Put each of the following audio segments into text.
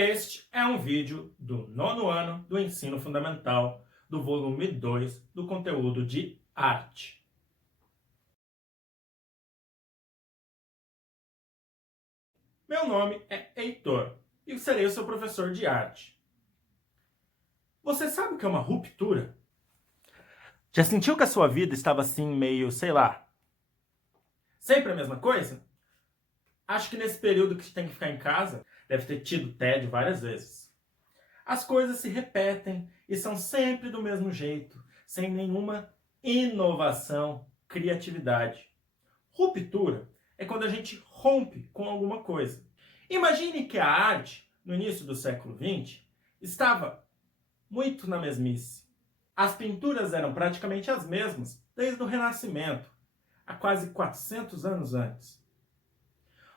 Este é um vídeo do 9º ano do Ensino Fundamental, do volume 2 do conteúdo de arte. Meu nome é Heitor e serei o seu professor de arte. Você sabe o que é uma ruptura? Já sentiu que a sua vida estava assim meio, sei lá, sempre a mesma coisa? Acho que nesse período que você tem que ficar em casa, deve ter tido tédio várias vezes. As coisas se repetem e são sempre do mesmo jeito, sem nenhuma inovação, criatividade. Ruptura é quando a gente rompe com alguma coisa. Imagine que a arte, no início do século XX, estava muito na mesmice. As pinturas eram praticamente as mesmas desde o Renascimento, há quase 400 anos antes.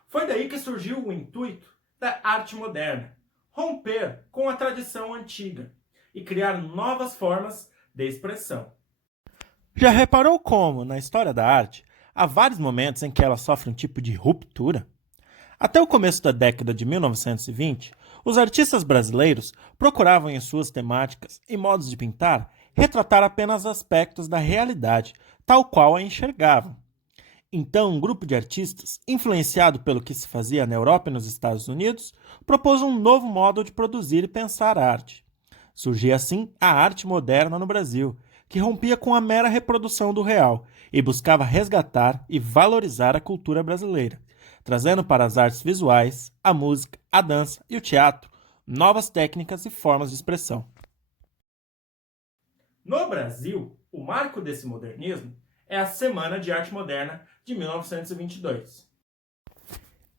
Foi daí que surgiu o intuito da arte moderna, romper com a tradição antiga e criar novas formas de expressão. Já reparou como, na história da arte, há vários momentos em que ela sofre um tipo de ruptura? Até o começo da década de 1920, os artistas brasileiros procuravam em suas temáticas e modos de pintar retratar apenas aspectos da realidade, tal qual a enxergavam. Então, um grupo de artistas, influenciado pelo que se fazia na Europa e nos Estados Unidos, propôs um novo modo de produzir e pensar arte. Surgia assim a arte moderna no Brasil, que rompia com a mera reprodução do real e buscava resgatar e valorizar a cultura brasileira, trazendo para as artes visuais, a música, a dança e o teatro novas técnicas e formas de expressão. No Brasil, o marco desse modernismo é a Semana de Arte Moderna de 1922.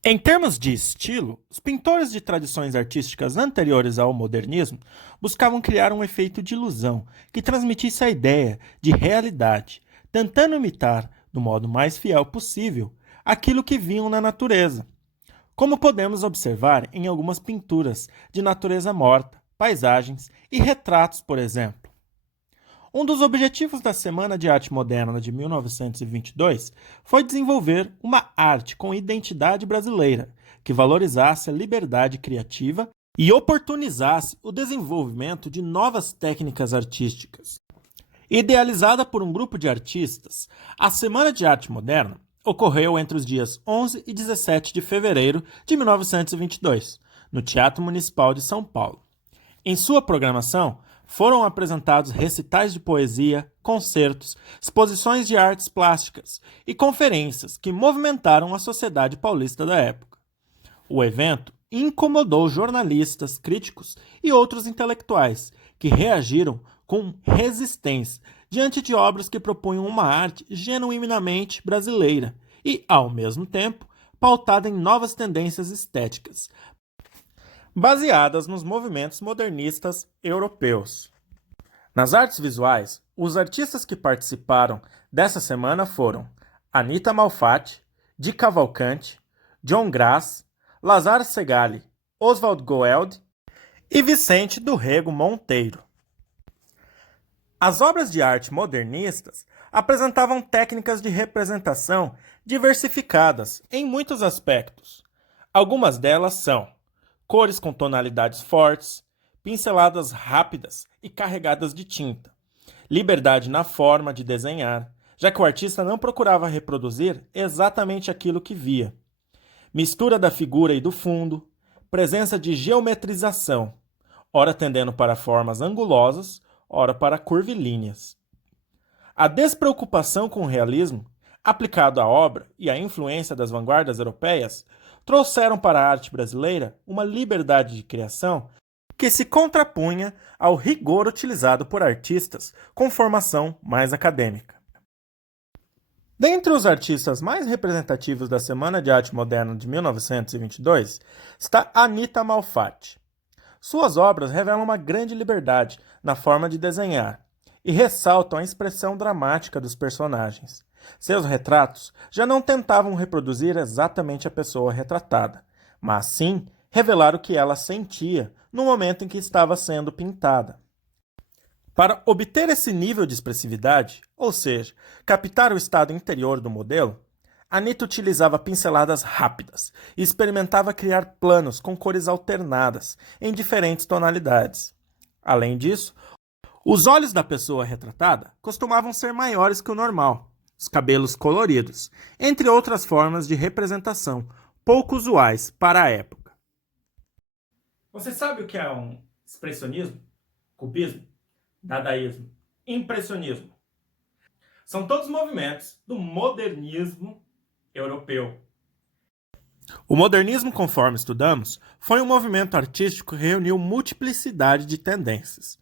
Em termos de estilo, os pintores de tradições artísticas anteriores ao modernismo buscavam criar um efeito de ilusão que transmitisse a ideia de realidade, tentando imitar, do modo mais fiel possível, aquilo que viam na natureza, como podemos observar em algumas pinturas de natureza morta, paisagens e retratos, por exemplo. Um dos objetivos da Semana de Arte Moderna de 1922 foi desenvolver uma arte com identidade brasileira, que valorizasse a liberdade criativa e oportunizasse o desenvolvimento de novas técnicas artísticas. Idealizada por um grupo de artistas, a Semana de Arte Moderna ocorreu entre os dias 11 e 17 de fevereiro de 1922, no Teatro Municipal de São Paulo. Em sua programação, foram apresentados recitais de poesia, concertos, exposições de artes plásticas e conferências que movimentaram a sociedade paulista da época. O evento incomodou jornalistas, críticos e outros intelectuais, que reagiram com resistência diante de obras que propunham uma arte genuinamente brasileira e, ao mesmo tempo, pautada em novas tendências estéticas, baseadas nos movimentos modernistas europeus. Nas artes visuais, os artistas que participaram dessa semana foram Anita Malfatti, Di Cavalcanti, John Grass, Lazar Segali, Oswald Goeldi e Vicente do Rego Monteiro. As obras de arte modernistas apresentavam técnicas de representação diversificadas em muitos aspectos. Algumas delas são cores com tonalidades fortes, pinceladas rápidas e carregadas de tinta, liberdade na forma de desenhar, já que o artista não procurava reproduzir exatamente aquilo que via, mistura da figura e do fundo, presença de geometrização, ora tendendo para formas angulosas, ora para curvilíneas. A despreocupação com o realismo, aplicado à obra e à influência das vanguardas europeias, trouxeram para a arte brasileira uma liberdade de criação que se contrapunha ao rigor utilizado por artistas com formação mais acadêmica. Dentre os artistas mais representativos da Semana de Arte Moderna de 1922 está Anita Malfatti. Suas obras revelam uma grande liberdade na forma de desenhar e ressaltam a expressão dramática dos personagens. Seus retratos já não tentavam reproduzir exatamente a pessoa retratada, mas sim revelar o que ela sentia no momento em que estava sendo pintada. Para obter esse nível de expressividade, ou seja, captar o estado interior do modelo, Anitta utilizava pinceladas rápidas e experimentava criar planos com cores alternadas em diferentes tonalidades. Além disso, os olhos da pessoa retratada costumavam ser maiores que o normal, os cabelos coloridos, entre outras formas de representação pouco usuais para a época. Você sabe o que é um expressionismo, cubismo, dadaísmo, impressionismo? São todos movimentos do modernismo europeu. O modernismo, conforme estudamos, foi um movimento artístico que reuniu multiplicidade de tendências.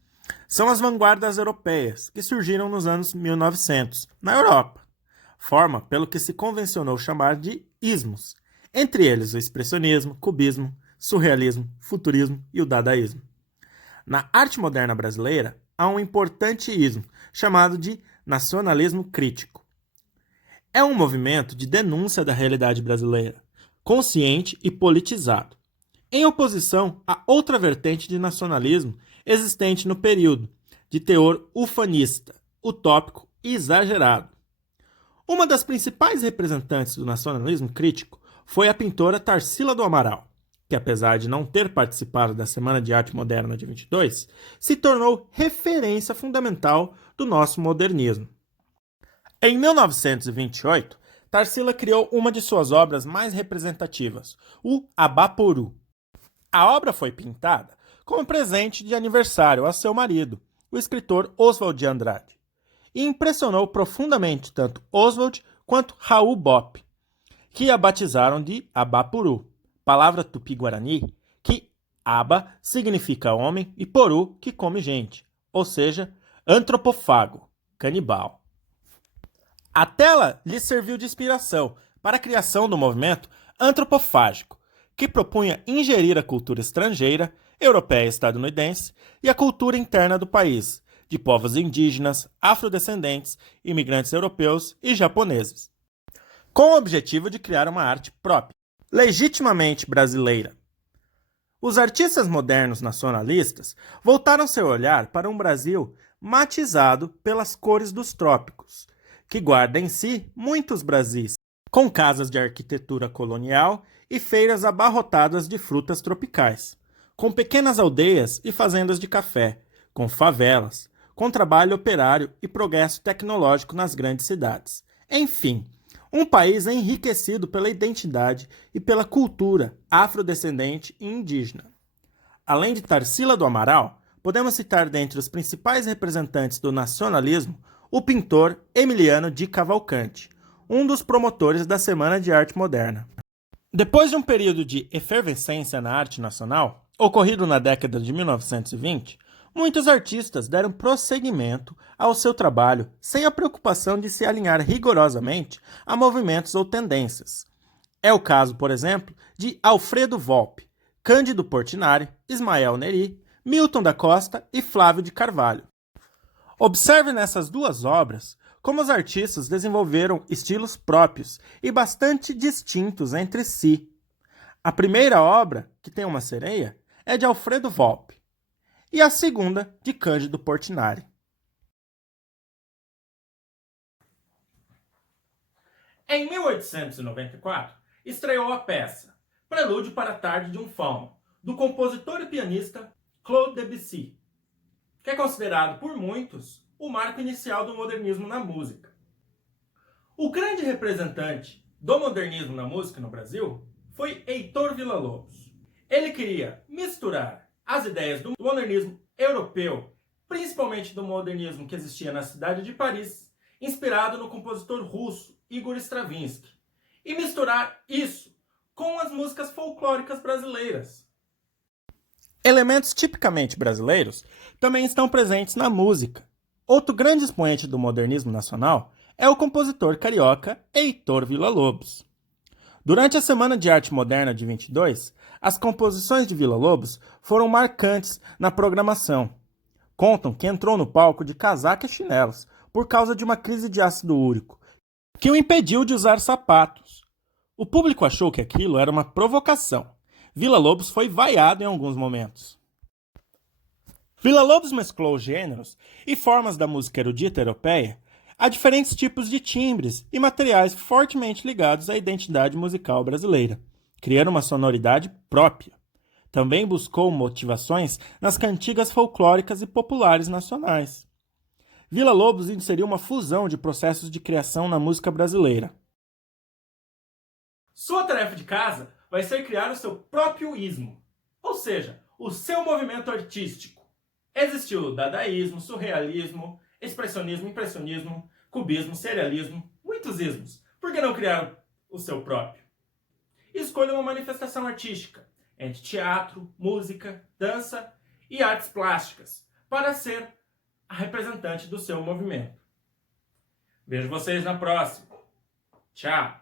São as vanguardas europeias que surgiram nos anos 1900, na Europa, forma pelo que se convencionou chamar de ismos, entre eles o expressionismo, cubismo, surrealismo, futurismo e o dadaísmo. Na arte moderna brasileira, há um importante ismo, chamado de nacionalismo crítico. É um movimento de denúncia da realidade brasileira, consciente e politizado, em oposição a outra vertente de nacionalismo existente no período, de teor ufanista, utópico e exagerado. Uma das principais representantes do nacionalismo crítico foi a pintora Tarsila do Amaral, que apesar de não ter participado da Semana de Arte Moderna de 22, se tornou referência fundamental do nosso modernismo. Em 1928, Tarsila criou uma de suas obras mais representativas, o Abaporu. A obra foi pintada como presente de aniversário a seu marido, o escritor Oswald de Andrade, e impressionou profundamente tanto Oswald quanto Raul Bopp, que a batizaram de Abaporu, palavra tupi-guarani que aba significa homem e poru que come gente, ou seja, antropofago, canibal. A tela lhe serviu de inspiração para a criação do movimento antropofágico, que propunha ingerir a cultura estrangeira, europeia e estadunidense, e a cultura interna do país, de povos indígenas, afrodescendentes, imigrantes europeus e japoneses, com o objetivo de criar uma arte própria, legitimamente brasileira. Os artistas modernos nacionalistas voltaram seu olhar para um Brasil matizado pelas cores dos trópicos, que guarda em si muitos Brasis, com casas de arquitetura colonial e feiras abarrotadas de frutas tropicais, com pequenas aldeias e fazendas de café, com favelas, com trabalho operário e progresso tecnológico nas grandes cidades. Enfim, um país enriquecido pela identidade e pela cultura afrodescendente e indígena. Além de Tarsila do Amaral, podemos citar dentre os principais representantes do nacionalismo o pintor Emiliano de Cavalcanti, um dos promotores da Semana de Arte Moderna. Depois de um período de efervescência na arte nacional, ocorrido na década de 1920, muitos artistas deram prosseguimento ao seu trabalho sem a preocupação de se alinhar rigorosamente a movimentos ou tendências. É o caso, por exemplo, de Alfredo Volpi, Cândido Portinari, Ismael Neri, Milton da Costa e Flávio de Carvalho. Observe nessas duas obras como os artistas desenvolveram estilos próprios e bastante distintos entre si. A primeira obra, que tem uma sereia, é de Alfredo Volpi, e a segunda, de Cândido Portinari. Em 1894, estreou a peça Prelúdio para a Tarde de um Fauno, do compositor e pianista Claude Debussy, que é considerado por muitos o marco inicial do modernismo na música. O grande representante do modernismo na música no Brasil foi Heitor Villa-Lobos. Ele queria misturar as ideias do modernismo europeu, principalmente do modernismo que existia na cidade de Paris, inspirado no compositor russo Igor Stravinsky, e misturar isso com as músicas folclóricas brasileiras. Elementos tipicamente brasileiros também estão presentes na música. Outro grande expoente do modernismo nacional é o compositor carioca Heitor Villa-Lobos. Durante a Semana de Arte Moderna de 22, as composições de Villa-Lobos foram marcantes na programação. Contam que entrou no palco de casaca e chinelos por causa de uma crise de ácido úrico, que o impediu de usar sapatos. O público achou que aquilo era uma provocação. Villa-Lobos foi vaiado em alguns momentos. Villa-Lobos mesclou gêneros e formas da música erudita europeia Há diferentes tipos de timbres e materiais fortemente ligados à identidade musical brasileira, criando uma sonoridade própria. Também buscou motivações nas cantigas folclóricas e populares nacionais. Villa-Lobos inseriu uma fusão de processos de criação na música brasileira. Sua tarefa de casa vai ser criar o seu próprio ismo, ou seja, o seu movimento artístico. Existiu o dadaísmo, surrealismo, expressionismo, impressionismo, cubismo, serialismo, muitos ismos. Por que não criar o seu próprio? Escolha uma manifestação artística, entre teatro, música, dança e artes plásticas, para ser a representante do seu movimento. Vejo vocês na próxima. Tchau!